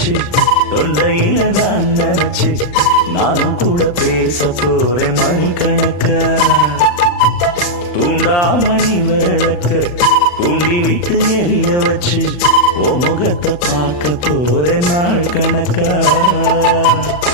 வச்சு தொண்டையில நான் நினைச்சு நானும் கூட பேச போறேன் மணிக்கணக்கா. தூண்டாமணி விளக்க தூண்டி விட்டு எரிய வச்சு உன் முகத்தை பார்க்க போறேன் நாள் கணக்கா.